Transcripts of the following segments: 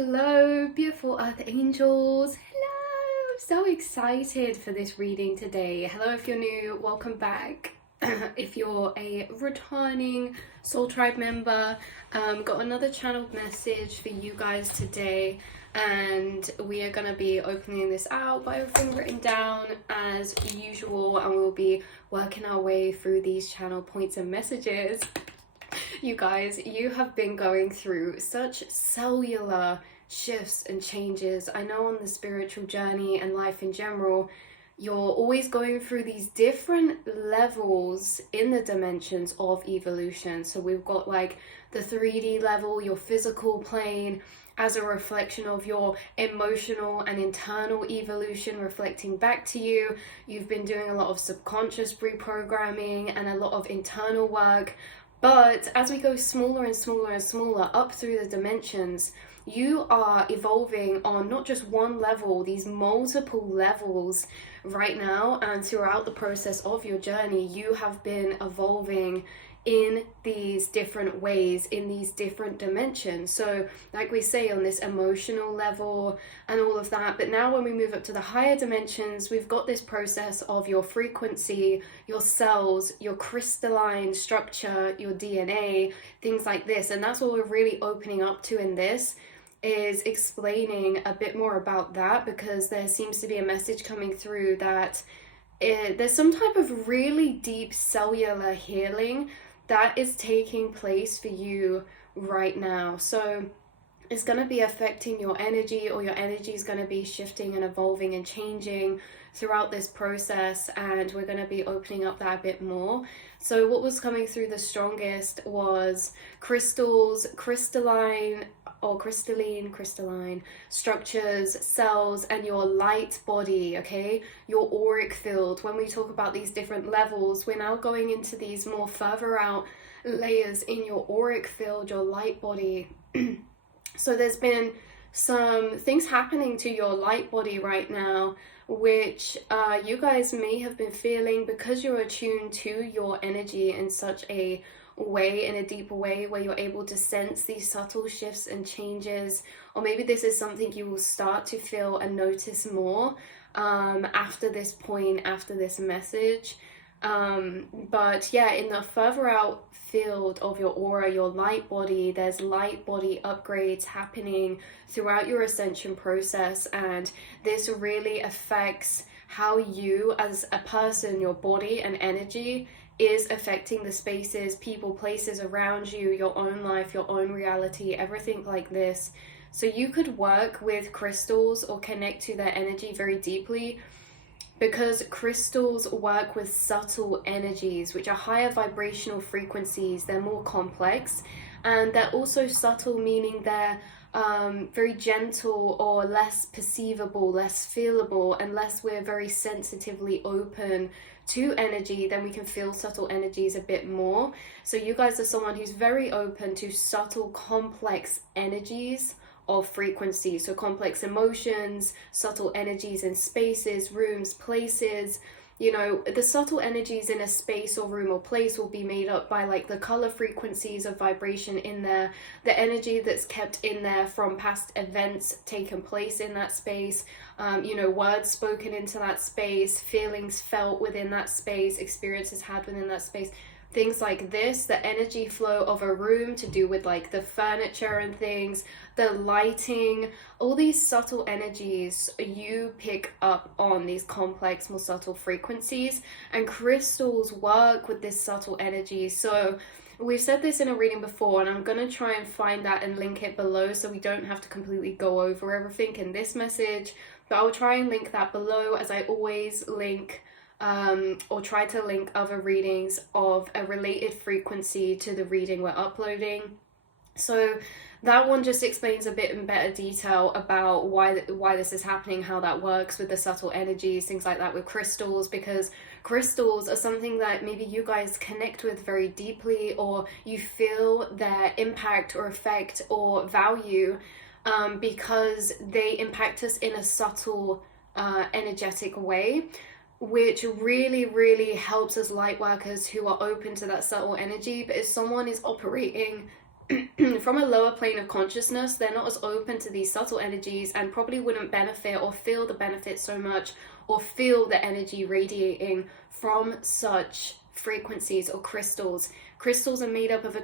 Hello, beautiful earth angels. Hello, I'm so excited for this reading today. Hello, if you're new, welcome back. If you're a returning Soul Tribe member, got another channeled message for you guys today, and we are going to be opening this out by everything written down as usual, and we'll be working our way through these channel points and messages. You guys, you have been going through such cellular shifts and changes. I know on the spiritual journey and life in general, you're always going through these different levels in the dimensions of evolution. So we've got like the 3D level, your physical plane, as a reflection of your emotional and internal evolution reflecting back to you. You've been doing a lot of subconscious reprogramming and a lot of internal work. But as we go smaller and smaller and smaller up through the dimensions, you are evolving on not just one level, these multiple levels right now, and throughout the process of your journey, you have been evolving in these different ways, in these different dimensions. So like we say, on this emotional level and all of that, but now when we move up to the higher dimensions, we've got this process of your frequency, your cells, your crystalline structure, your DNA, things like this. And that's what we're really opening up to in this, is explaining a bit more about that, because there seems to be a message coming through that there's some type of really deep cellular healing that is taking place for you right now. So it's going to be affecting your energy, or your energy is going to be shifting and evolving and changing throughout this process, and we're going to be opening up that a bit more. So what was coming through the strongest was crystals, crystalline structures, cells, and your light body, okay? Your auric field. When we talk about these different levels, we're now going into these more further out layers in your auric field, your light body. So there's been some things happening to your light body right now, which you guys may have been feeling because you're attuned to your energy in such a way, in a deeper way, where you're able to sense these subtle shifts and changes. Or maybe this is something you will start to feel and notice more after this point, after this message. But yeah, in the further out field of your aura, your light body, there's light body upgrades happening throughout your ascension process, and this really affects how you as a person, your body and energy, is affecting the spaces, people, places around you, your own life, your own reality, everything like this. So you could work with crystals or connect to their energy very deeply, because crystals work with subtle energies, which are higher vibrational frequencies. They're more complex, and they're also subtle, meaning they're very gentle or less perceivable, less feelable. Unless we're very sensitively open to energy, then we can feel subtle energies a bit more. So you guys are someone who's very open to subtle, complex energies of frequency, so complex emotions, subtle energies in spaces, rooms, places. You know, the subtle energies in a space or room or place will be made up by like the color frequencies of vibration in there, the energy that's kept in there from past events taken place in that space, you know, words spoken into that space, feelings felt within that space, experiences had within that space. Things like this, the energy flow of a room to do with like the furniture and things, the lighting, all these subtle energies you pick up on, these complex, more subtle frequencies, and crystals work with this subtle energy. So we've said this in a reading before, and I'm going to try and find that and link it below so we don't have to completely go over everything in this message, but I'll try and link that below, as I always link or try to link other readings of a related frequency to the reading we're uploading. So that one just explains a bit in better detail about why this is happening, how that works with the subtle energies, things like that with crystals, because crystals are something that maybe you guys connect with very deeply, or you feel their impact or effect or value because they impact us in a subtle energetic way, which really, really helps us light workers who are open to that subtle energy. But if someone is operating from a lower plane of consciousness, they're not as open to these subtle energies and probably wouldn't benefit or feel the benefit so much, or feel the energy radiating from such frequencies or crystals. Crystals are made up of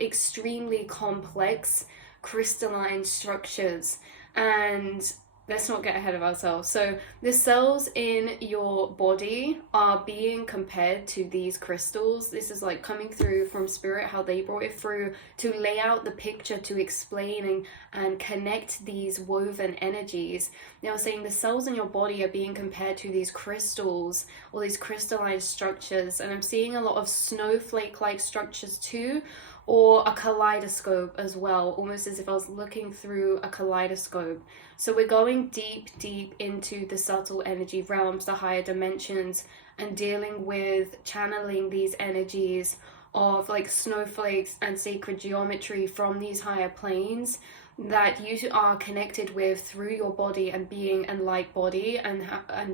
extremely complex crystalline structures, and let's not get ahead of ourselves. So the cells in your body are being compared to these crystals. This is like coming through from spirit, how they brought it through to lay out the picture, to explain and connect these woven energies. They were saying the cells in your body are being compared to these crystals, or these crystalline structures. And I'm seeing a lot of snowflake-like structures too, or a kaleidoscope as well, almost as if I was looking through a kaleidoscope. So we're going deep, deep into the subtle energy realms, the higher dimensions, and dealing with channeling these energies of like snowflakes and sacred geometry from these higher planes that you are connected with through your body and being and light body, and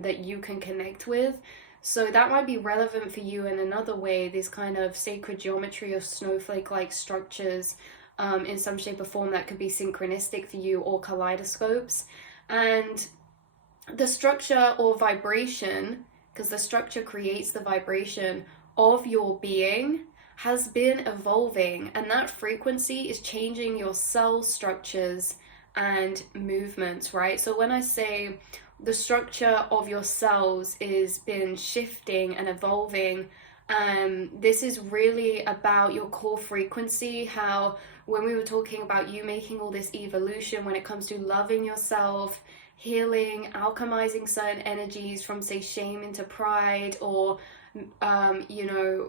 that you can connect with. So that might be relevant for you in another way, this kind of sacred geometry of snowflake-like structures, in some shape or form that could be synchronistic for you, or kaleidoscopes. And the structure or vibration, because the structure creates the vibration of your being, has been evolving, and that frequency is changing your cell structures and movements, right? So when I say the structure of your cells is been shifting and evolving, this is really about your core frequency. How when we were talking about you making all this evolution when it comes to loving yourself, healing, alchemizing certain energies from, say, shame into pride, or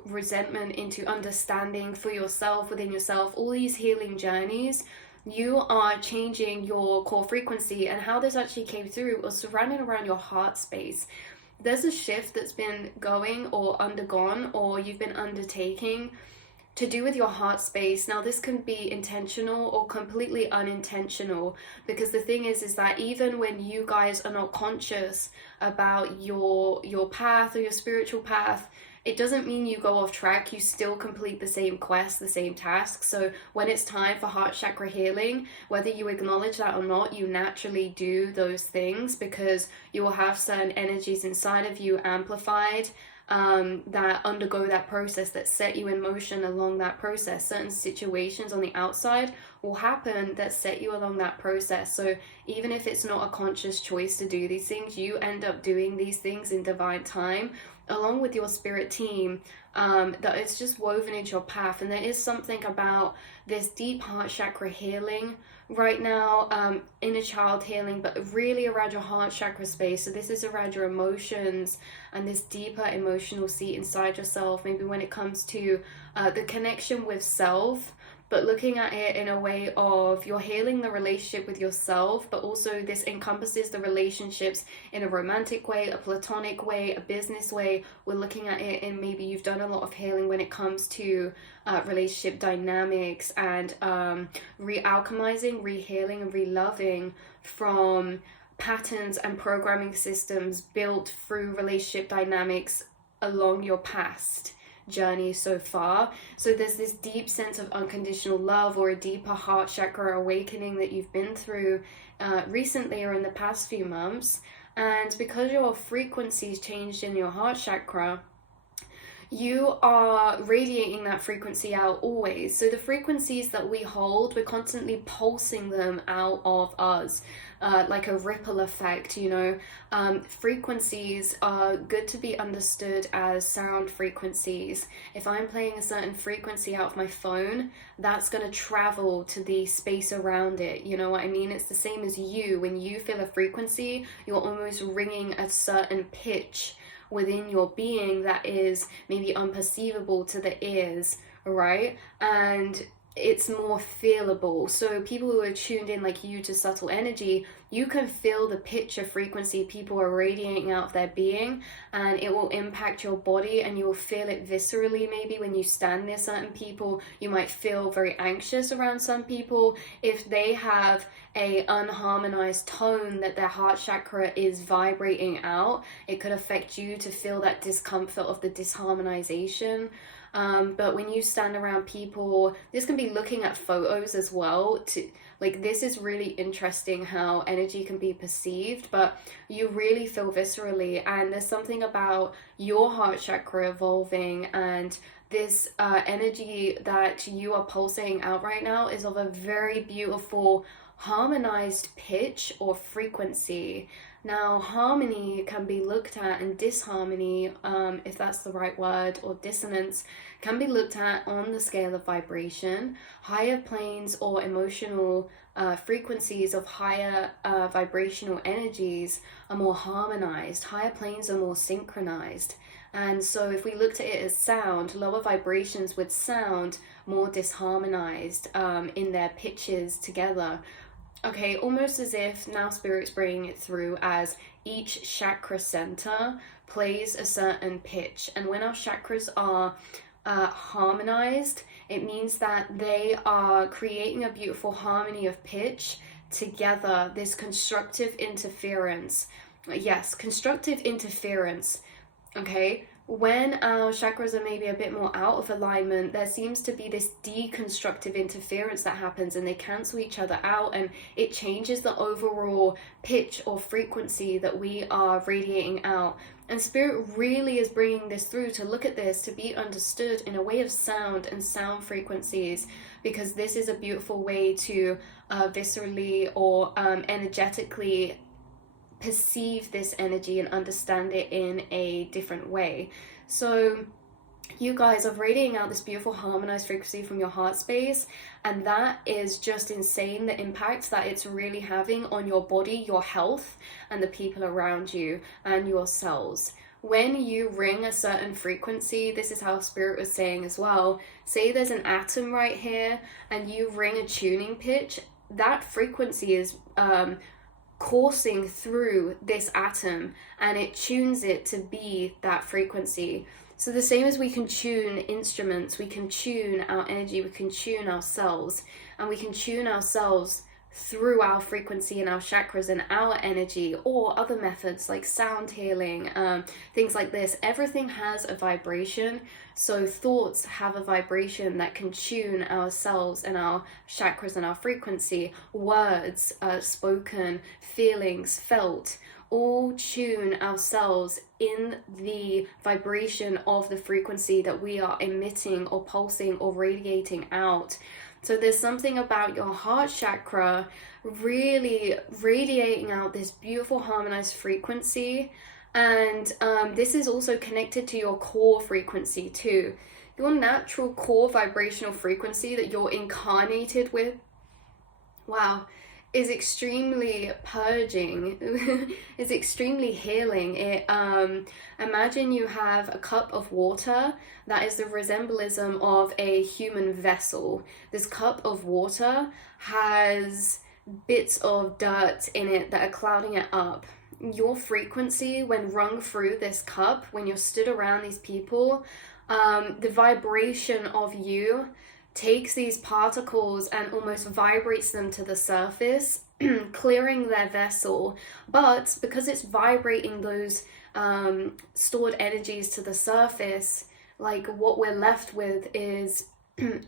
resentment into understanding for yourself, within yourself, all these healing journeys, you are changing your core frequency. And how this actually came through was surrounding around your heart space. There's a shift that's been going or undergone, or you've been undertaking, to do with your heart space. Now this can be intentional or completely unintentional, because the thing is that even when you guys are not conscious about your path or your spiritual path, it doesn't mean you go off track. You still complete the same quest, the same task. So when it's time for heart chakra healing, whether you acknowledge that or not, you naturally do those things, because you will have certain energies inside of you amplified, that undergo that process, that set you in motion along that process. Certain situations on the outside will happen that set you along that process. So even if it's not a conscious choice to do these things, you end up doing these things in divine time, along with your spirit team, that it's just woven into your path. And there is something about this deep heart chakra healing right now, inner child healing, but really around your heart chakra space. So this is around your emotions and this deeper emotional seat inside yourself, maybe when it comes to the connection with self, but looking at it in a way of you're healing the relationship with yourself, but also this encompasses the relationships in a romantic way, a platonic way, a business way. We're looking at it in maybe you've done a lot of healing when it comes to relationship dynamics, and re-alchemizing, re-healing, and re-loving from patterns and programming systems built through relationship dynamics along your past journey so far. So there's this deep sense of unconditional love, or a deeper heart chakra awakening that you've been through recently or in the past few months. And because your frequency's changed in your heart chakra, you are radiating that frequency out always. So the frequencies that we hold, we're constantly pulsing them out of us, like a ripple effect, frequencies are good to be understood as sound frequencies. If I'm playing a certain frequency out of my phone, that's going to travel to the space around it. You know what I mean? It's the same as you. When you feel a frequency, you're almost ringing a certain pitch within your being that is maybe unperceivable to the ears, right? And it's more feelable. So people who are tuned in like you to subtle energy, you can feel the pitch of frequency people are radiating out of their being, and it will impact your body, and you will feel it viscerally. Maybe when you stand near certain people, you might feel very anxious around some people if they have a unharmonized tone that their heart chakra is vibrating out. It could affect you to feel that discomfort of the disharmonization. But when you stand around people, this can be looking at photos as well. To like, this is really interesting how energy can be perceived, but you really feel viscerally, and there's something about your heart chakra evolving, and this energy that you are pulsating out right now is of a very beautiful harmonized pitch or frequency. Now, harmony can be looked at, and disharmony, if that's the right word, or dissonance, can be looked at on the scale of vibration. Higher planes or emotional frequencies of higher vibrational energies are more harmonized. Higher planes are more synchronized. And so if we looked at it as sound, lower vibrations would sound more disharmonized in their pitches together. Okay, almost as if now Spirit's bringing it through as each chakra center plays a certain pitch. And when our chakras are harmonized, it means that they are creating a beautiful harmony of pitch together, this constructive interference. Yes, constructive interference. Okay, when our chakras are maybe a bit more out of alignment, there seems to be this deconstructive interference that happens, and they cancel each other out, and it changes the overall pitch or frequency that we are radiating out. And Spirit really is bringing this through to look at this, to be understood in a way of sound and sound frequencies, because this is a beautiful way to viscerally or energetically perceive this energy and understand it in a different way. So you guys are radiating out this beautiful harmonized frequency from your heart space, and that is just insane, the impact that it's really having on your body, your health, and the people around you and your cells. When you ring a certain frequency, this is how Spirit was saying as well, say there's an atom right here and you ring a tuning pitch, that frequency is coursing through this atom, and it tunes it to be that frequency. So the same as we can tune instruments, we can tune our energy, we can tune ourselves, and we can tune ourselves through our frequency and our chakras and our energy, or other methods like sound healing, things like this. Everything has a vibration, so thoughts have a vibration that can tune ourselves and our chakras and our frequency. Words, spoken, feelings, felt, all tune ourselves in the vibration of the frequency that we are emitting or pulsing or radiating out. So there's something about your heart chakra really radiating out this beautiful harmonized frequency. And this is also connected to your core frequency too. Your natural core vibrational frequency that you're incarnated with, wow, is extremely purging, is extremely healing. It imagine you have a cup of water that is the resemblance of a human vessel. This cup of water has bits of dirt in it that are clouding it up. Your frequency, when rung through this cup, when you're stood around these people, the vibration of you takes these particles and almost vibrates them to the surface, clearing their vessel. But because it's vibrating those stored energies to the surface, like what we're left with is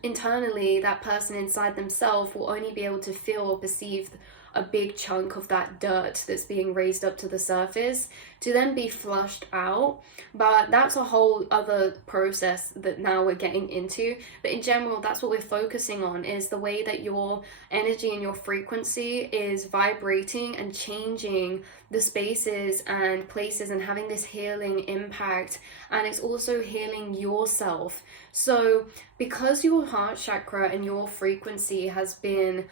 internally, that person inside themselves will only be able to feel or perceive a big chunk of that dirt that's being raised up to the surface to then be flushed out. But that's a whole other process that now we're getting into. But in general, that's what we're focusing on, is the way that your energy and your frequency is vibrating and changing the spaces and places and having this healing impact. And it's also healing yourself. So because your heart chakra and your frequency has been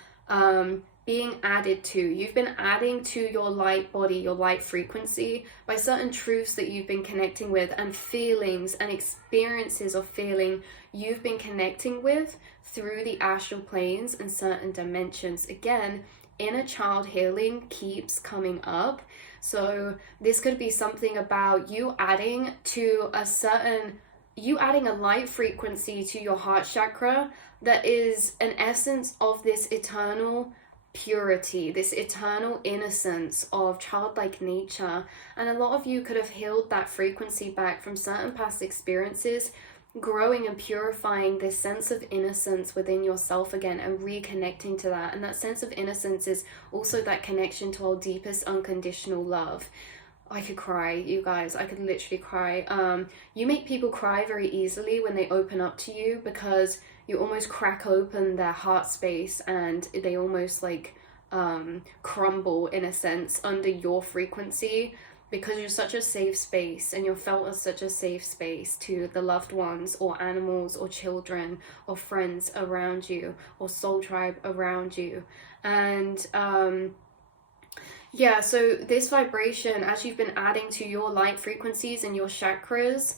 being added to, you've been adding to your light body, your light frequency, by certain truths that you've been connecting with, and feelings and experiences of feeling you've been connecting with through the astral planes and certain dimensions. Again, inner child healing keeps coming up. So this could be something about you adding a light frequency to your heart chakra that is an essence of this eternal purity, this eternal innocence of childlike nature. And a lot of you could have healed that frequency back from certain past experiences growing and purifying this sense of innocence within yourself again and reconnecting to that. And that sense of innocence is also that connection to our deepest unconditional love. I could cry, you guys. I could literally cry. You make people cry very easily when they open up to you, because you almost crack open their heart space and they almost like crumble in a sense under your frequency, because you're such a safe space and you're felt as such a safe space to the loved ones or animals or children or friends around you or soul tribe around you. And yeah, so this vibration, as you've been adding to your light frequencies and your chakras,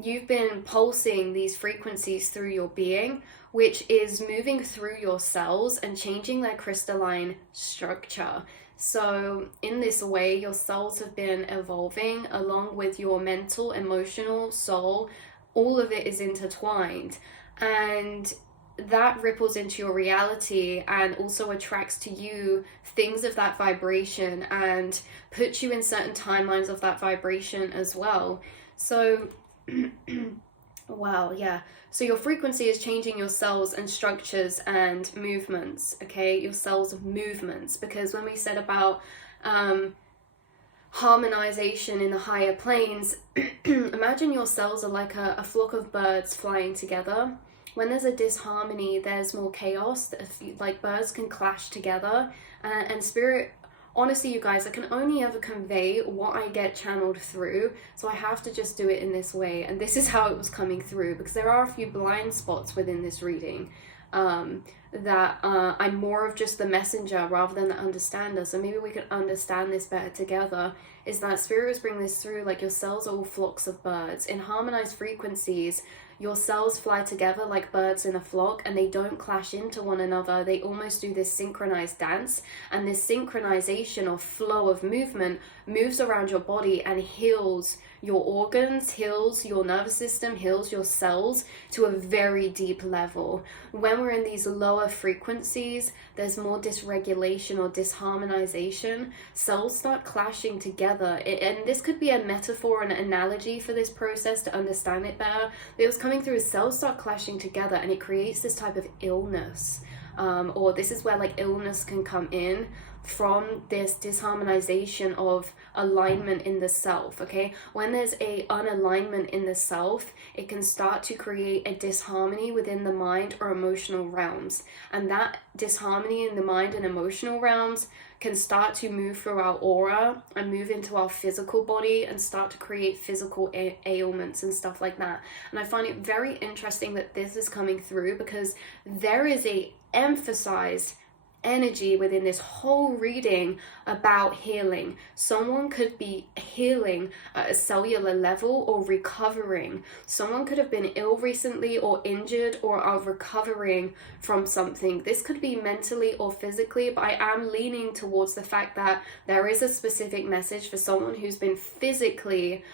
you've been pulsing these frequencies through your being, which is moving through your cells and changing their crystalline structure. So in this way, your cells have been evolving along with your mental, emotional, soul. All of it is intertwined, and that ripples into your reality and also attracts to you things of that vibration and puts you in certain timelines of that vibration as well. So wow, yeah. So your frequency is changing your cells and structures and movements, okay? Your cells of movements, because when we said about harmonization in the higher planes, imagine your cells are like a flock of birds flying together. When there's a disharmony, there's more chaos. Like birds can clash together, and spirit, honestly, you guys, I can only ever convey what I get channeled through, so I have to just do it in this way. And this is how it was coming through, because there are a few blind spots within this reading, that I'm more of just the messenger rather than the understander. So maybe we could understand this better together. Is that spirit is bringing this through, like your cells are all flocks of birds. In harmonized frequencies, your cells fly together like birds in a flock, and they don't clash into one another. They almost do this synchronized dance, and this synchronization or flow of movement moves around your body and heals your organs, heals your nervous system, heals your cells to a very deep level. When we're in these lower frequencies, there's more dysregulation or disharmonization. Cells start clashing together. And this could be a metaphor, an analogy for this process to understand it better. It was coming through as cells start clashing together, and it creates this type of illness. Or this is where like illness can come in from this disharmonization of alignment in the self, okay? When there's a unalignment in the self, it can start to create a disharmony within the mind or emotional realms. And that disharmony in the mind and emotional realms can start to move through our aura and move into our physical body and start to create physical ailments and stuff like that. And I find it very interesting that this is coming through, because there is a emphasized energy within this whole reading about healing. Someone could be healing at a cellular level or recovering. Someone could have been ill recently or injured or are recovering from something. This could be mentally or physically, but I am leaning towards the fact that there is a specific message for someone who's been physically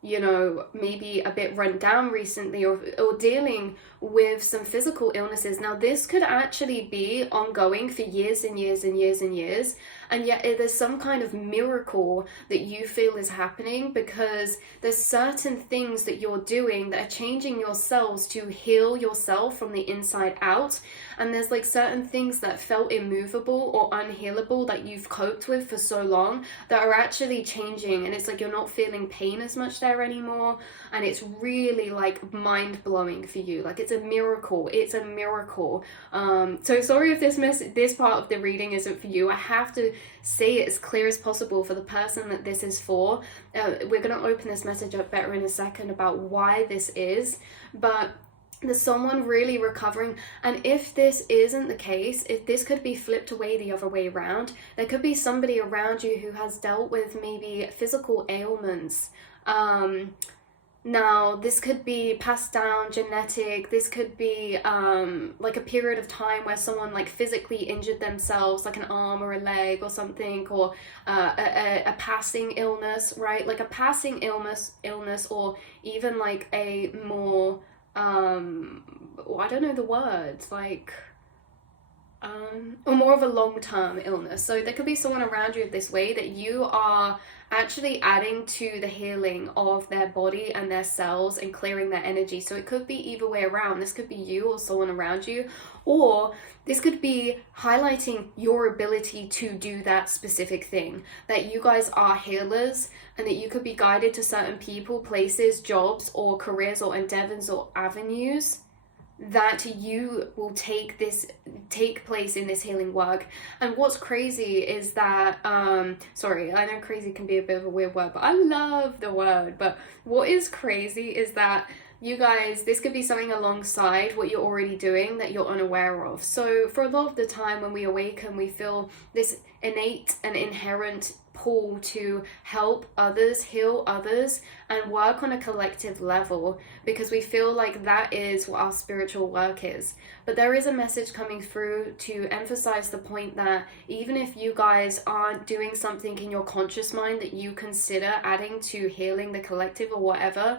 you know, maybe a bit run down recently, or dealing with some physical illnesses. Now, this could actually be ongoing for years and years and years and years, and yet there's some kind of miracle that you feel is happening, because there's certain things that you're doing that are changing your cells to heal yourself from the inside out, and there's like certain things that felt immovable or unhealable that you've coped with for so long that are actually changing, and it's like you're not feeling pain as much there anymore, and it's really like mind-blowing for you. Like it's a miracle. It's a miracle. So sorry if this part of the reading isn't for you. I have to say it as clear as possible for the person that this is for. We're going to open this message up better in a second about why this is, but there's someone really recovering. And if this isn't the case, if this could be flipped away the other way around, there could be somebody around you who has dealt with maybe physical ailments. Now, this could be passed down, genetic. This could be like a period of time where someone like physically injured themselves, like an arm or a leg or something, or a passing illness, right? Like a passing illness, or even like a more, I don't know the words, like or more of a long-term illness. So there could be someone around you this way that you are actually adding to the healing of their body and their cells and clearing their energy. So it could be either way around. This could be you or someone around you, or this could be highlighting your ability to do that specific thing, that you guys are healers and that you could be guided to certain people, places, jobs, or careers or endeavors or avenues that you will take place in this healing work. And what's crazy is that sorry, I know crazy can be a bit of a weird word, but I love the word. But what is crazy is that you guys, this could be something alongside what you're already doing that you're unaware of. So for a lot of the time when we awaken, we feel this innate and inherent pull to help others, heal others, and work on a collective level, because we feel like that is what our spiritual work is. But there is a message coming through to emphasize the point that even if you guys aren't doing something in your conscious mind that you consider adding to healing the collective or whatever,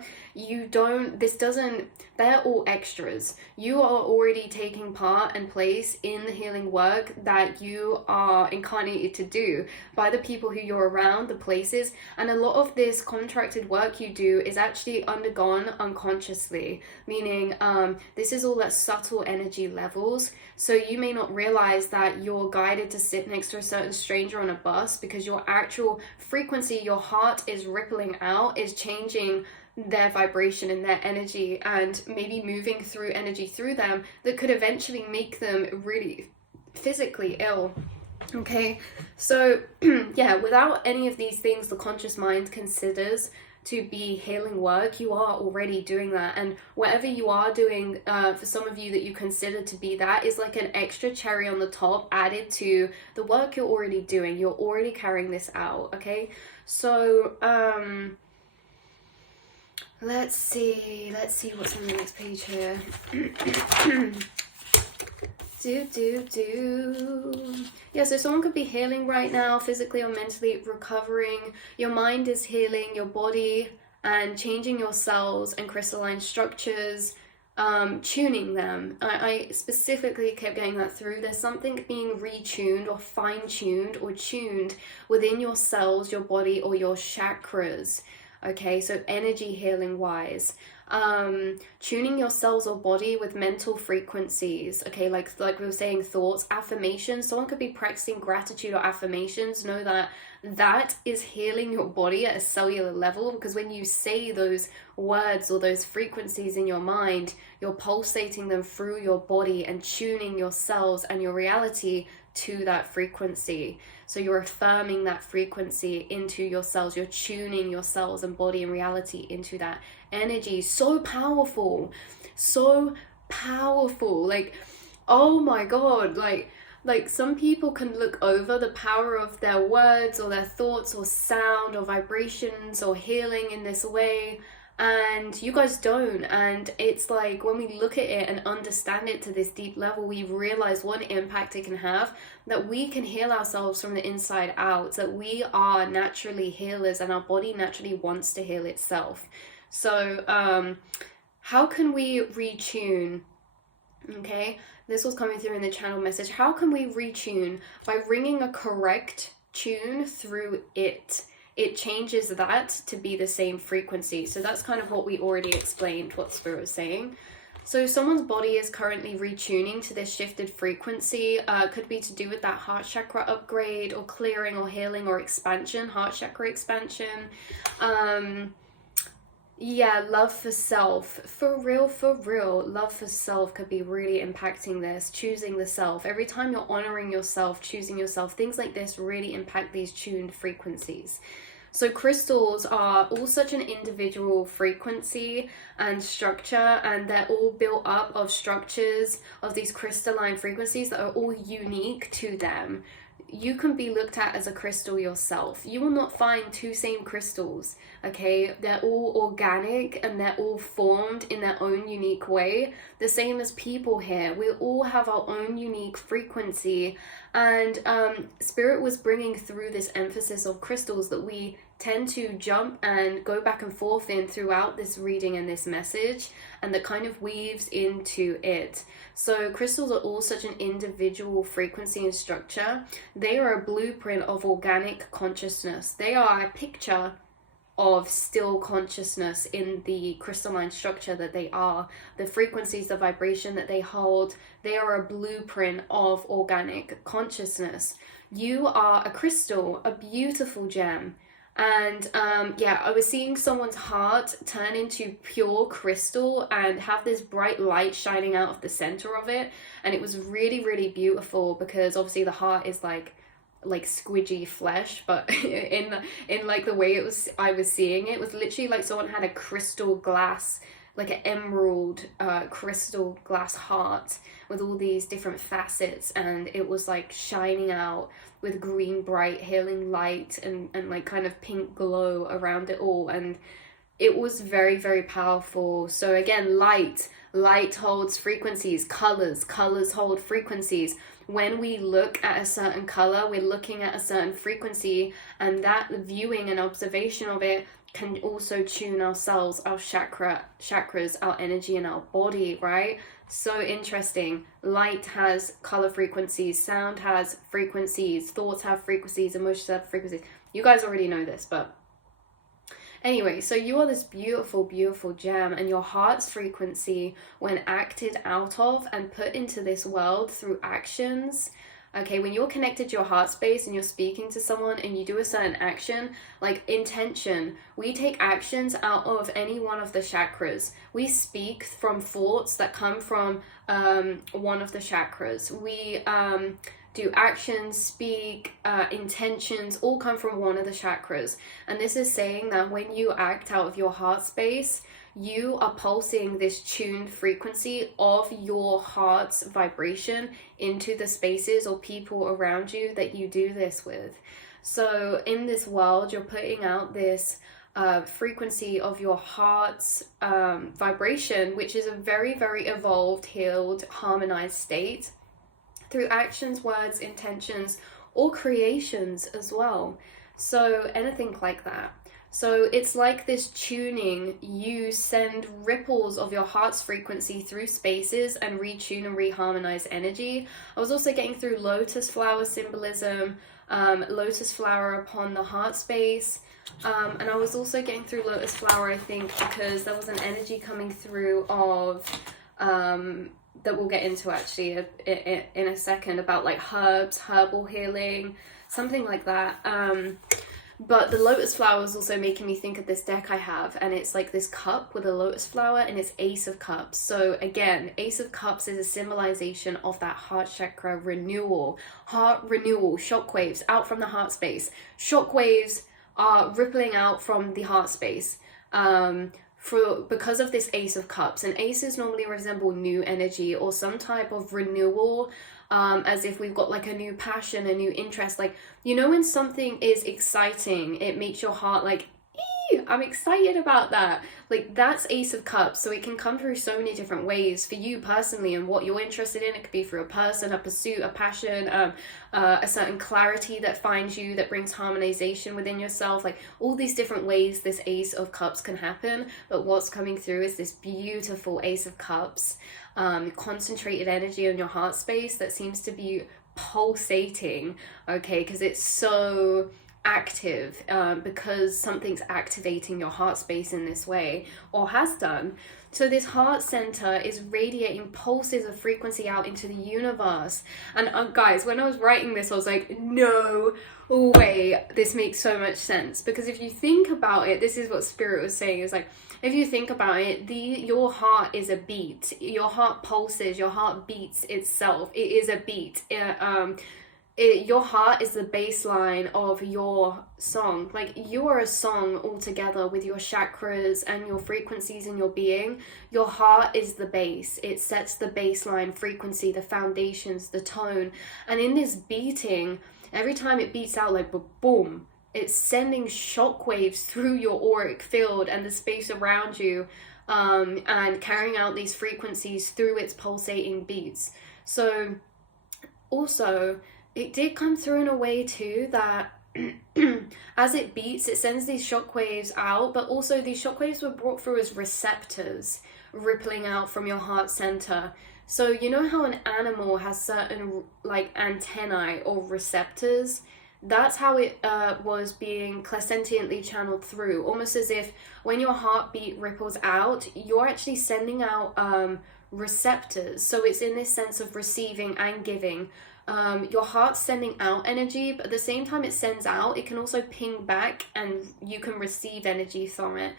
they're all extras. You are already taking part and place in the healing work that you are incarnated to do by the people who you're around, the places, and a lot of this contracted work you do is actually undergone unconsciously, meaning this is all at subtle energy levels. So you may not realize that you're guided to sit next to a certain stranger on a bus because your actual frequency, your heart is rippling out, is changing their vibration and their energy, and maybe moving through energy through them that could eventually make them really physically ill. Okay, so yeah, without any of these things the conscious mind considers to be healing work, you are already doing that. And whatever you are doing, for some of you that you consider to be that, is like an extra cherry on the top added to the work you're already doing. You're already carrying this out. Okay, so let's see what's on the next page here. Yeah, so someone could be healing right now, physically or mentally, recovering. Your mind is healing your body and changing your cells and crystalline structures, tuning them. I specifically kept getting that through. There's something being retuned or fine-tuned or tuned within your cells, your body, or your chakras. Okay, so energy healing wise, tuning your cells or body with mental frequencies. Okay, like we were saying, thoughts, affirmations. Someone could be practicing gratitude or affirmations. Know that that is healing your body at a cellular level, because when you say those words or those frequencies in your mind, you're pulsating them through your body and tuning your cells and your reality to that frequency. So you're affirming that frequency into your cells. You're tuning your cells and body and reality into that energy. So powerful. Like, oh my God, like some people can look over the power of their words or their thoughts or sound or vibrations or healing in this way, and you guys don't. And it's like when we look at it and understand it to this deep level, we realize what impact it can have, that we can heal ourselves from the inside out, that we are naturally healers and our body naturally wants to heal itself. So how can we retune? Okay, this was coming through in the channel message. How can we retune? By ringing a correct tune through it. It changes that to be the same frequency. So that's kind of what we already explained, what Spirit was saying. So someone's body is currently retuning to this shifted frequency. Could be to do with that heart chakra upgrade or clearing or healing or expansion, heart chakra expansion. Yeah, love for self. For real, love for self could be really impacting this. Choosing the self. Every time you're honoring yourself, choosing yourself, things like this really impact these tuned frequencies. So crystals are all such an individual frequency and structure, and they're all built up of structures of these crystalline frequencies that are all unique to them. You can be looked at as a crystal yourself. You will not find two same crystals, okay? They're all organic and they're all formed in their own unique way. The same as people here. We all have our own unique frequency, and Spirit was bringing through this emphasis of crystals that we tend to jump and go back and forth in throughout this reading and this message, and that kind of weaves into it. So crystals are all such an individual frequency and structure. They are a blueprint of organic consciousness. They are a picture of still consciousness in the crystalline structure that they are. The frequencies, the vibration that they hold, they are a blueprint of organic consciousness. You are a crystal, a beautiful gem. And yeah, I was seeing someone's heart turn into pure crystal and have this bright light shining out of the center of it. And it was really, really beautiful, because obviously the heart is like squidgy flesh, but in like the way I was seeing it was literally like someone had a crystal glass, like an emerald crystal glass heart with all these different facets, and it was like shining out with green bright healing light and like kind of pink glow around it all, and it was very, very powerful. So again, light holds frequencies, colors hold frequencies. When we look at a certain color, we're looking at a certain frequency, and that viewing and observation of it can also tune ourselves, our chakras, our energy in our body, right? So interesting. Light has color frequencies, sound has frequencies, thoughts have frequencies, emotions have frequencies. You guys already know this, but anyway, so you are this beautiful, beautiful gem, and your heart's frequency, when acted out of and put into this world through actions, okay, when you're connected to your heart space and you're speaking to someone and you do a certain action, like intention, we take actions out of any one of the chakras. We speak from thoughts that come from one of the chakras. We do actions, speak, intentions, all come from one of the chakras. And this is saying that when you act out of your heart space, you are pulsing this tuned frequency of your heart's vibration into the spaces or people around you that you do this with. So in this world, you're putting out this frequency of your heart's vibration, which is a very, very evolved, healed, harmonized state, through actions, words, intentions, or creations as well. So anything like that. So it's like this tuning. You send ripples of your heart's frequency through spaces and retune and reharmonize energy. I was also getting through lotus flower symbolism, lotus flower upon the heart space. And I was also getting through lotus flower, I think, because there was an energy coming through of that we'll get into actually in a second, about like herbs, herbal healing, something like that. But the lotus flower is also making me think of this deck I have, and it's like this cup with a lotus flower, and it's Ace of Cups. So again, Ace of Cups is a symbolization of that heart chakra renewal, shockwaves out from the heart space. Shockwaves are rippling out from the heart space. Because of this Ace of Cups, and aces normally resemble new energy or some type of renewal, as if we've got like a new passion, a new interest. Like, you know, when something is exciting, it makes your heart like, I'm excited about that. Like, that's Ace of Cups. So it can come through so many different ways for you personally and what you're interested in. It could be through a person, a pursuit, a passion, a certain clarity that finds you, that brings harmonization within yourself. Like, all these different ways this Ace of Cups can happen. But what's coming through is this beautiful Ace of Cups, concentrated energy on your heart space that seems to be pulsating, okay, because it's so active, because something's activating your heart space in this way, or has done. So this heart center is radiating pulses of frequency out into the universe. And guys, when I was writing this, I was like, no way, this makes so much sense. Because if you think about it, this is what Spirit was saying, is like, if you think about it, your heart is a beat. Your heart pulses, your heart beats itself. It is a beat. Your heart is the baseline of your song. Like, you are a song altogether with your chakras and your frequencies in your being. Your heart is the base. It sets the baseline frequency, the foundations, the tone. And in this beating, every time it beats out, like boom, it's sending shockwaves through your auric field and the space around you, and carrying out these frequencies through its pulsating beats. So also, it did come through in a way too that as it beats, it sends these shockwaves out, but also these shockwaves were brought through as receptors rippling out from your heart center. So you know how an animal has certain like antennae or receptors? That's how it was being clairsentiently channeled through, almost as if when your heartbeat ripples out, you're actually sending out receptors. So it's in this sense of receiving and giving. Your heart's sending out energy, but at the same time it sends out, it can also ping back and you can receive energy from it.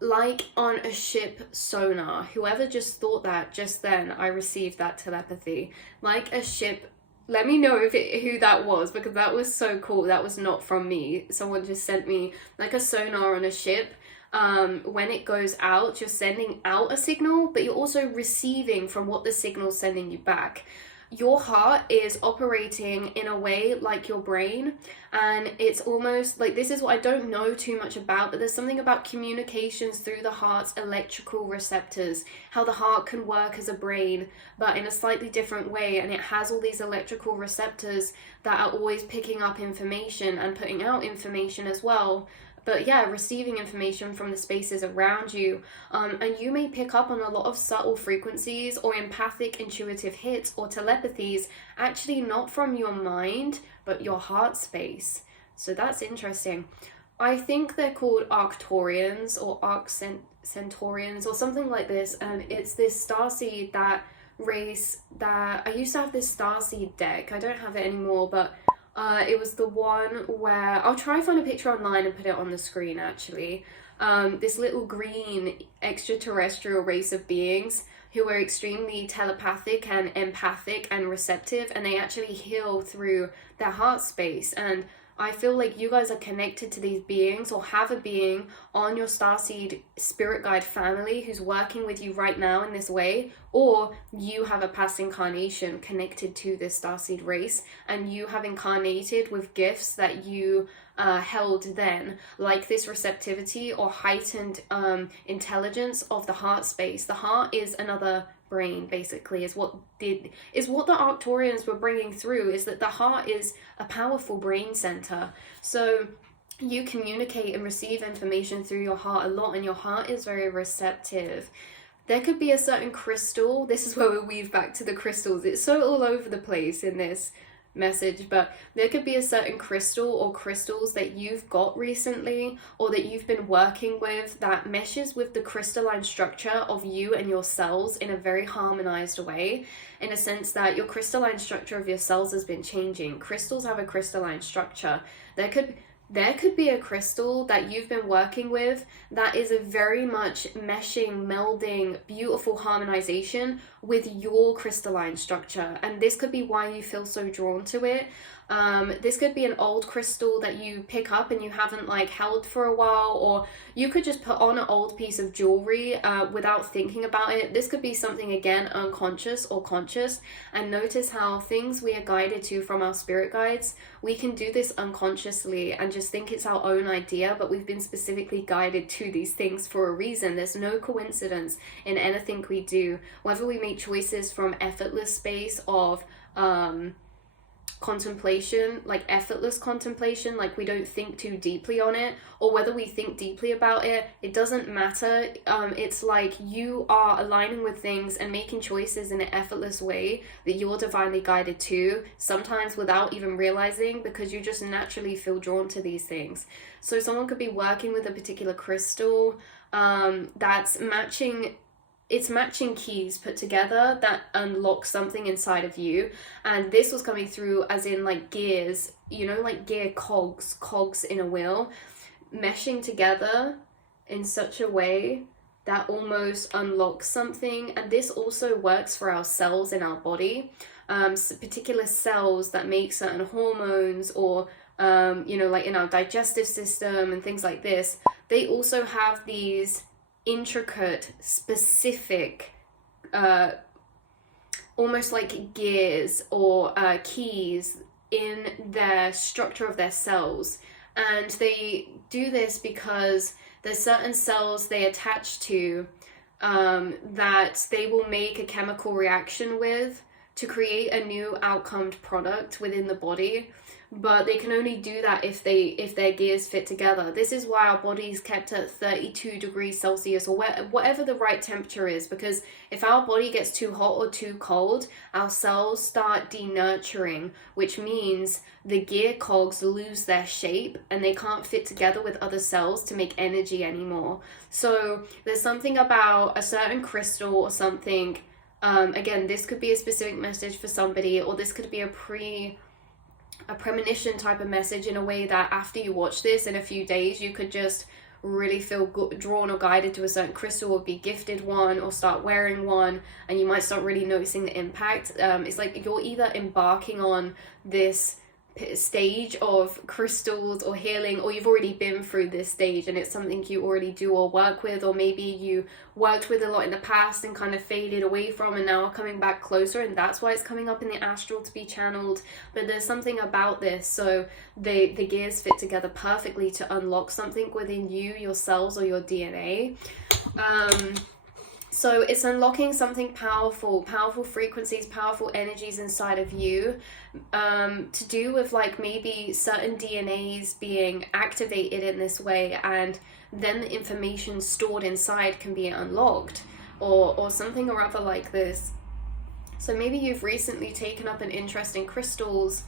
Like on a ship sonar. Whoever just thought that just then, I received that telepathy. Like a ship, let me know who that was, because that was so cool. That was not from me. Someone just sent me like a sonar on a ship. When it goes out, you're sending out a signal, but you're also receiving from what the signal's sending you back. Your heart is operating in a way like your brain, and it's almost like, this is what I don't know too much about, but there's something about communications through the heart's electrical receptors, how the heart can work as a brain but in a slightly different way, and it has all these electrical receptors that are always picking up information and putting out information as well. But yeah, receiving information from the spaces around you. And you may pick up on a lot of subtle frequencies or empathic intuitive hits or telepathies, actually not from your mind, but your heart space. So that's interesting. I think they're called ARCTURIANS or ARCTURIANS or something like this. And it's this starseed that race that, I used to have this starseed deck. I don't have it anymore, but it was the one where, I'll try and find a picture online and put it on the screen actually. This little green extraterrestrial race of beings who are extremely telepathic and empathic and receptive, and they actually heal through their heart space. And I feel like you guys are connected to these beings, or have a being on your starseed spirit guide family who's working with you right now in this way, or you have a past incarnation connected to this starseed race and you have incarnated with gifts that you held then, like this receptivity or heightened intelligence of the heart space. The heart is another brain, basically, is what the Arcturians were bringing through, is that the heart is a powerful brain center. So you communicate and receive information through your heart a lot, and your heart is very receptive. There could be a certain crystal. This is where we weave back to the crystals. It's so all over the place in this message, but there could be a certain crystal or crystals that you've got recently, or that you've been working with, that meshes with the crystalline structure of you and your cells in a very harmonized way, in a sense that your crystalline structure of your cells has been changing. Crystals have a crystalline structure. There could be a crystal that you've been working with that is a very much meshing, melding, beautiful harmonization with your crystalline structure. And this could be why you feel so drawn to it. This could be an old crystal that you pick up and you haven't like held for a while, or you could just put on an old piece of jewelry without thinking about it. This could be something, again, unconscious or conscious. And notice how things we are guided to from our spirit guides, we can do this unconsciously and just think it's our own idea, but we've been specifically guided to these things for a reason. There's no coincidence in anything we do, whether we make choices from effortless space of contemplation, like effortless contemplation, like we don't think too deeply on it, or whether we think deeply about it, it doesn't matter. It's like you are aligning with things and making choices in an effortless way that you're divinely guided to, sometimes without even realizing, because you just naturally feel drawn to these things. So someone could be working with a particular crystal that's matching, it's matching keys put together that unlock something inside of you. And this was coming through as in like gears, you know, like gear cogs in a wheel, meshing together in such a way that almost unlocks something. And this also works for our cells in our body, particular cells that make certain hormones, or you know, like in our digestive system and things like this. They also have these intricate, specific, almost like gears or keys in their structure of their cells. And they do this because there's certain cells they attach to that they will make a chemical reaction with to create a new outcomed product within the body, but they can only do that if their gears fit together. This is why our body is kept at 32 degrees Celsius, or whatever the right temperature is, because if our body gets too hot or too cold, our cells start denaturing, which means the gear cogs lose their shape and they can't fit together with other cells to make energy anymore. So there's something about a certain crystal or something. Again, this could be a specific message for somebody, or this could be a premonition type of message, in a way that after you watch this in a few days, you could just really feel drawn or guided to a certain crystal, or be gifted one, or start wearing one, and you might start really noticing the impact. It's like you're either embarking on this stage of crystals or healing, or you've already been through this stage and it's something you already do or work with, or maybe you worked with a lot in the past and kind of faded away from, and now are coming back closer, and that's why it's coming up in the astral to be channeled. But there's something about this, so the gears fit together perfectly to unlock something within you, your cells, or your DNA. So it's unlocking something powerful frequencies, powerful energies inside of you, to do with like maybe certain DNAs being activated in this way, and then the information stored inside can be unlocked, or something or other like this. So maybe you've recently taken up an interest in crystals,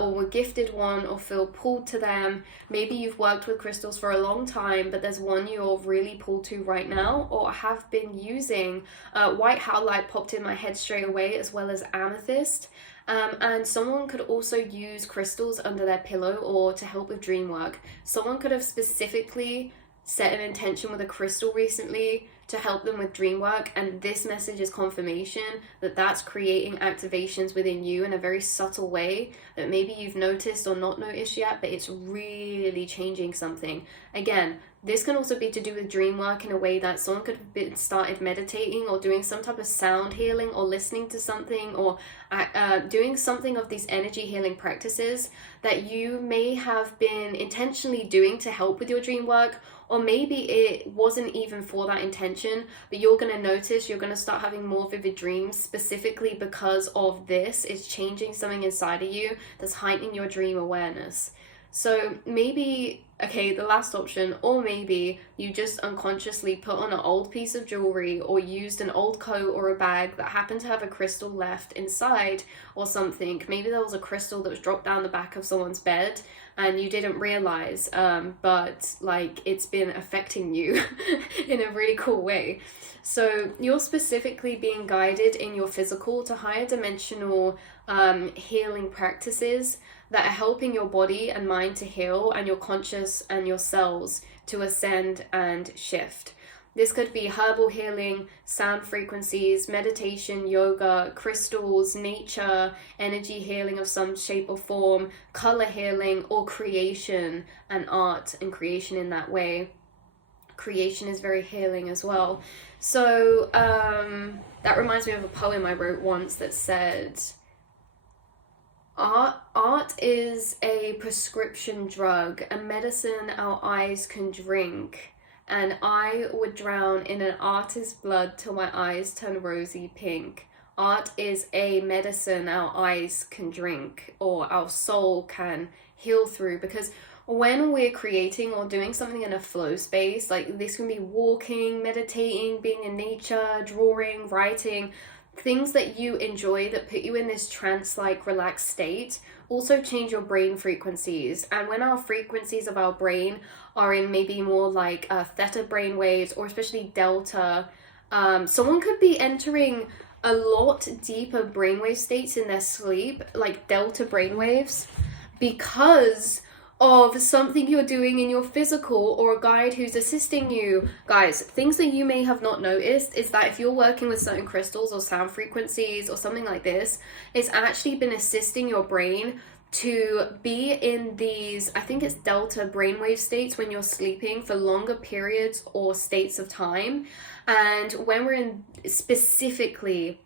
or were gifted one, or feel pulled to them. Maybe you've worked with crystals for a long time, but there's one you're really pulled to right now, or have been using. White howlite popped in my head straight away, as well as amethyst. And someone could also use crystals under their pillow, or to help with dream work. Someone could have specifically set an intention with a crystal recently to help them with dream work, and this message is confirmation that that's creating activations within you in a very subtle way that maybe you've noticed or not noticed yet, but it's really changing something. Again, this can also be to do with dream work in a way that someone could have started meditating, or doing some type of sound healing, or listening to something, or doing something of these energy healing practices that you may have been intentionally doing to help with your dream work. Or maybe it wasn't even for that intention, but you're going to notice, you're going to start having more vivid dreams specifically because of this. It's changing something inside of you that's heightening your dream awareness. So maybe, okay, the last option, or maybe you just unconsciously put on an old piece of jewelry, or used an old coat or a bag that happened to have a crystal left inside or something. Maybe there was a crystal that was dropped down the back of someone's bed and you didn't realize, but like it's been affecting you in a really cool way. So you're specifically being guided in your physical to higher dimensional healing practices that are helping your body and mind to heal, and your conscious and your cells to ascend and shift. This could be herbal healing, sound frequencies, meditation, yoga, crystals, nature, energy healing of some shape or form, color healing, or creation and art and creation in that way. Creation is very healing as well. So that reminds me of a poem I wrote once that said, Art is a prescription drug, a medicine our eyes can drink, and I would drown in an artist's blood till my eyes turn rosy pink. Art is a medicine our eyes can drink, or our soul can heal through, because when we're creating or doing something in a flow space, like this can be walking, meditating, being in nature, drawing, writing, things that you enjoy that put you in this trance-like relaxed state also change your brain frequencies. And when our frequencies of our brain are in maybe more like theta brain waves, or especially delta, someone could be entering a lot deeper brainwave states in their sleep, like delta brainwaves, because of something you're doing in your physical, or a guide who's assisting you. Guys, things that you may have not noticed is that if you're working with certain crystals or sound frequencies or something like this, it's actually been assisting your brain to be in these, I think it's delta brainwave states when you're sleeping for longer periods or states of time. And when we're in specifically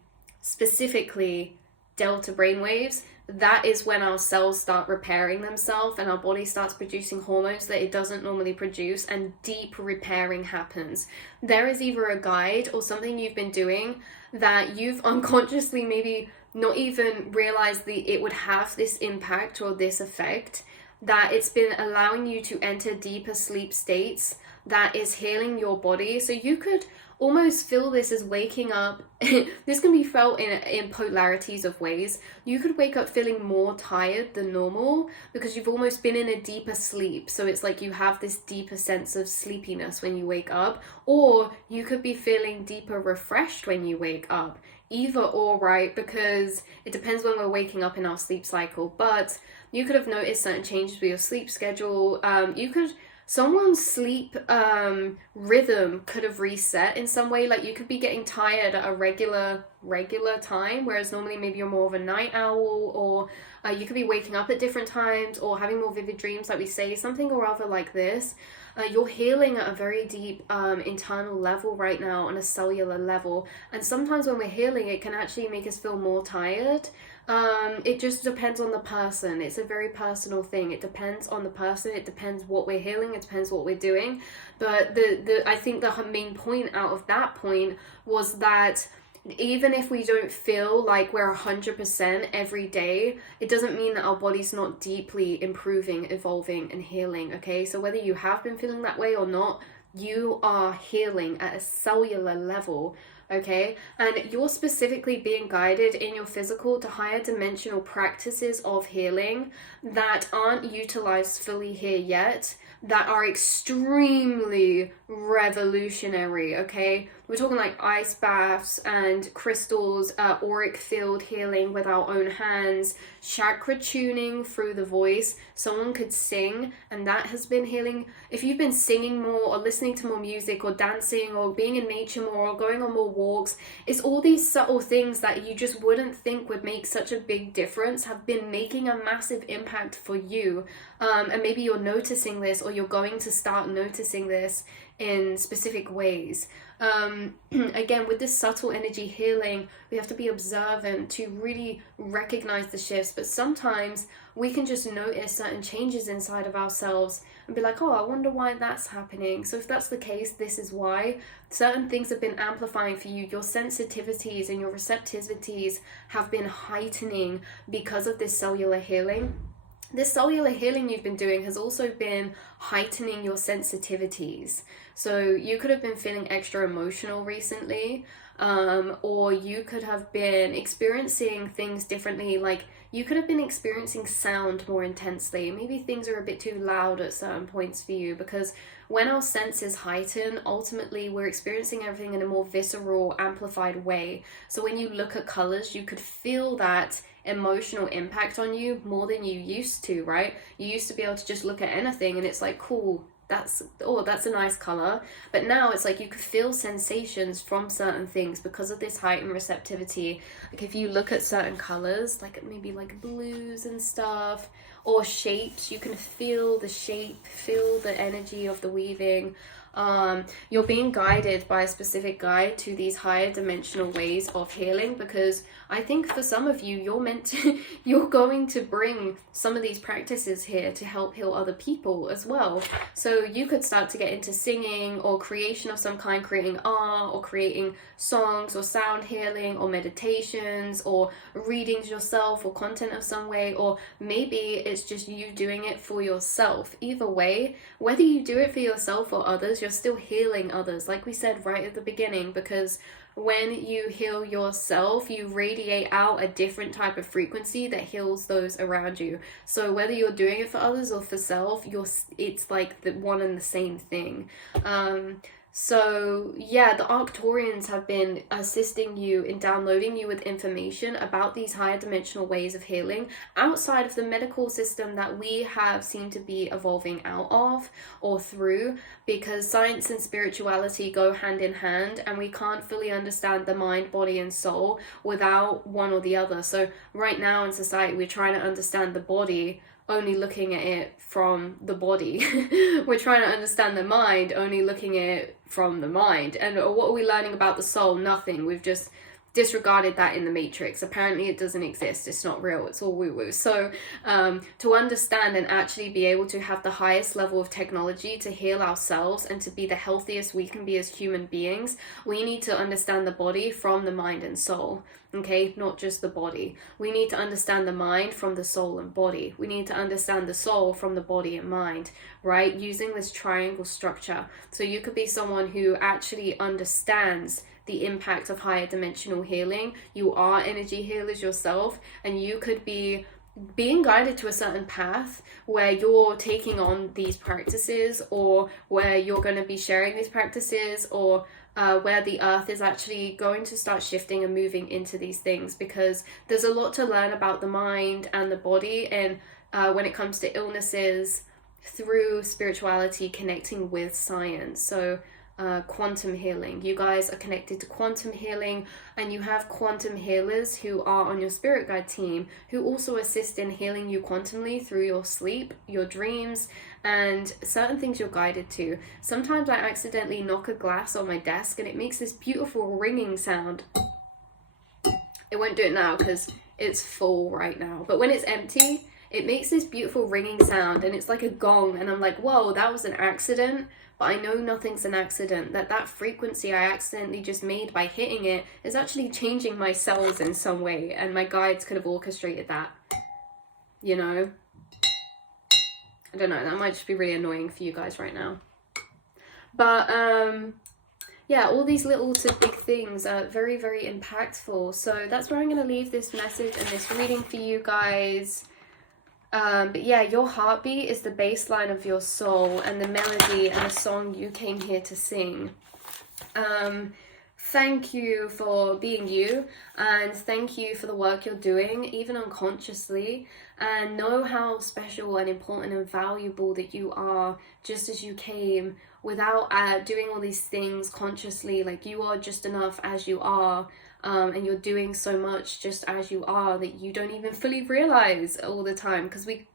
delta brainwaves, that is when our cells start repairing themselves and our body starts producing hormones that it doesn't normally produce, and deep repairing happens. There is either a guide or something you've been doing that you've unconsciously maybe not even realize it would have this impact or this effect, that it's been allowing you to enter deeper sleep states that is healing your body. So you could almost feel this as waking up. This can be felt in polarities of ways. You could wake up feeling more tired than normal because you've almost been in a deeper sleep. So it's like you have this deeper sense of sleepiness when you wake up, or you could be feeling deeper refreshed when you wake up. Either or, right? Because it depends when we're waking up in our sleep cycle. But you could have noticed certain changes with your sleep schedule. Someone's sleep rhythm could have reset in some way. Like you could be getting tired at a regular time, whereas normally maybe you're more of a night owl, or you could be waking up at different times or having more vivid dreams, like we say, something or other like this. You're healing at a very deep internal level right now, on a cellular level, and sometimes when we're healing, it can actually make us feel more tired. It just depends on the person. It's a very personal thing. It depends on the person. It depends what we're healing. It depends what we're doing. But I think the main point out of that point was that even if we don't feel like we're 100% every day, it doesn't mean that our body's not deeply improving, evolving, and healing, okay? So whether you have been feeling that way or not, you are healing at a cellular level, okay? And you're specifically being guided in your physical to higher dimensional practices of healing that aren't utilized fully here yet, that are extremely revolutionary, okay? We're talking like ice baths and crystals, auric field healing with our own hands, chakra tuning through the voice. Someone could sing, and that has been healing. If you've been singing more or listening to more music or dancing or being in nature more or going on more walks, it's all these subtle things that you just wouldn't think would make such a big difference have been making a massive impact for you. And maybe you're noticing this, or you're going to start noticing this in specific ways. Again, with this subtle energy healing, we have to be observant to really recognize the shifts, but sometimes we can just notice certain changes inside of ourselves and be like, oh, I wonder why that's happening. So if that's the case, this is why. Certain things have been amplifying for you. Your sensitivities and your receptivities have been heightening because of this cellular healing. This cellular healing you've been doing has also been heightening your sensitivities. So you could have been feeling extra emotional recently, or you could have been experiencing things differently. Like you could have been experiencing sound more intensely. Maybe things are a bit too loud at certain points for you, because when our senses heighten, ultimately we're experiencing everything in a more visceral, amplified way. So when you look at colors, you could feel that emotional impact on you more than you used to, right? You used to be able to just look at anything and it's like, cool, that's a nice color. But now it's like you could feel sensations from certain things because of this heightened receptivity. Like if you look at certain colors, like maybe like blues and stuff, or shapes, you can feel the shape, feel the energy of the weaving. You're being guided by a specific guide to these higher dimensional ways of healing, because I think for some of you, you're going to bring some of these practices here to help heal other people as well. So you could start to get into singing or creation of some kind, creating art or creating songs or sound healing or meditations or readings yourself or content of some way, or maybe it's just you doing it for yourself. Either way, whether you do it for yourself or others, you're still healing others, like we said right at the beginning, because when you heal yourself, you radiate out a different type of frequency that heals those around you. So whether you're doing it for others or for self, it's like the one and the same thing. So yeah, the ARCTURIANS have been assisting you in downloading you with information about these higher dimensional ways of healing outside of the medical system that we have seemed to be evolving out of or through, because science and spirituality go hand in hand, and we can't fully understand the mind, body, and soul without one or the other. So right now in society, we're trying to understand the body only looking at it from the body. We're trying to understand the mind only looking at it from the mind. And what are we learning about the soul? Nothing. We've just disregarded that in the Matrix. Apparently it doesn't exist, it's not real, it's all woo-woo. So to understand and actually be able to have the highest level of technology to heal ourselves and to be the healthiest we can be as human beings, we need to understand the body from the mind and soul. Okay, not just the body. We need to understand the mind from the soul and body. We need to understand the soul from the body and mind, right? Using this triangle structure. So you could be someone who actually understands the impact of higher dimensional healing. You are energy healers yourself, and you could be being guided to a certain path where you're taking on these practices, or where you're going to be sharing these practices, or where the earth is actually going to start shifting and moving into these things, because there's a lot to learn about the mind and the body, and when it comes to illnesses, through spirituality connecting with science. So quantum healing. You guys are connected to quantum healing, and you have quantum healers who are on your spirit guide team who also assist in healing you quantumly through your sleep, your dreams, and certain things you're guided to. Sometimes I accidentally knock a glass on my desk and it makes this beautiful ringing sound. It won't do it now because it's full right now, but when it's empty, it makes this beautiful ringing sound, and it's like a gong, and I'm like, whoa, that was an accident. But I know nothing's an accident, that frequency I accidentally just made by hitting it is actually changing my cells in some way, and my guides could have orchestrated that, you know? I don't know, that might just be really annoying for you guys right now. But yeah, all these little to big things are very, very impactful. So that's where I'm going to leave this message and this reading for you guys. But yeah, your heartbeat is the baseline of your soul and the melody and the song you came here to sing. Thank you for being you, and thank you for the work you're doing, even unconsciously, and know how special and important and valuable that you are just as you came, without doing all these things consciously. Like, you are just enough as you are. And you're doing so much just as you are that you don't even fully realize all the time, because we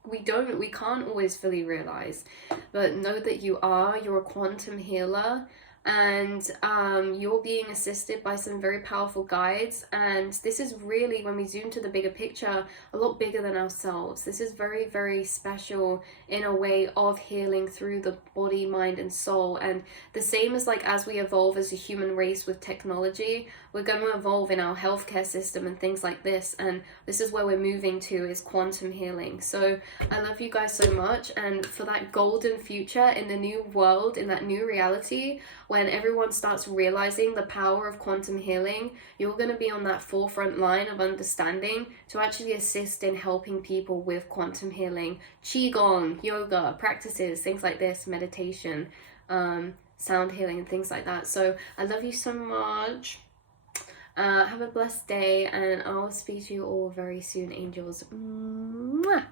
can't always fully realize. But know that you're a quantum healer, and you're being assisted by some very powerful guides, and this is really, when we zoom to the bigger picture, a lot bigger than ourselves. This is very, very special in a way of healing through the body, mind, and soul. And the same as, like, as we evolve as a human race with technology, we're going to evolve in our healthcare system and things like this, and this is where we're moving to, is quantum healing. So I love you guys so much, and for that golden future in the new world, in that new reality, when everyone starts realizing the power of quantum healing, you're going to be on that forefront line of understanding to actually assist in helping people with quantum healing, qigong, yoga practices, things like this, meditation, sound healing, and things like that. So I love you so much. Have a blessed day, and I'll speak to you all very soon, angels. Mwah!